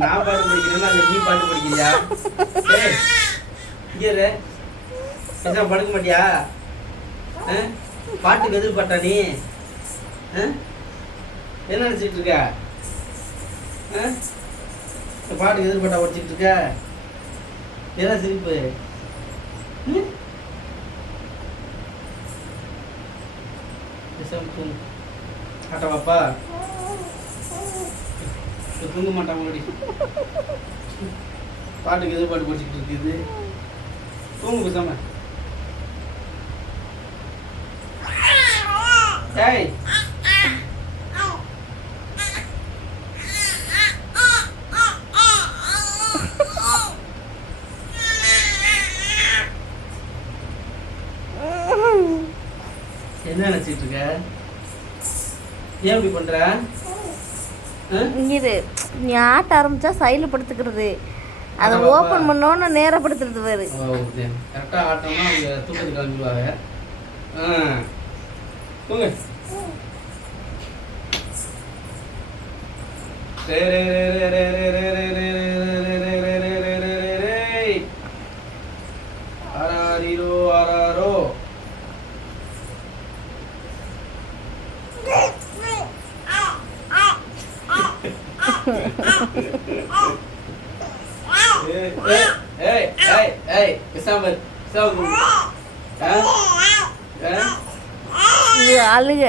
நான் பாட்டு படிக்கிறேன்னா நீ பாட்டு படிக்கிறியா? படுக்க மாட்டியா? பாட்டுக்கு எதிர்பார்த்தா நீ என்ன நினைச்சிட்டு இருக்க? பாட்டுக்கு எதிர்பார்த்தா படிச்சுட்டு இருக்க? என்ன சிரிப்பு? ஆட்டவாப்பா தூங்க மாட்டான் முன்னாடி பாட்டுக்கு எதிர்பார்த்து படிச்சுட்டு இருக்குது. தூங்கு பேசாம. டேய் என்ன நினைச்சிட்டு இருக்க? ஏன் இப்படி பண்ற? இது நீ ஆட்ட ஆரம்பிச்சா சைடில் படுத்துக்கிறது, அதை ஓப்பன் பண்ணோன்னு நேராக படுத்துறது வேறு. கரெக்டாக ஆட்டோம்னா அவங்க தூக்கத்துக்கு கிளம்பிடுவாங்க. தூங்க. ஆராரிரோ ஆராரோ. அழுக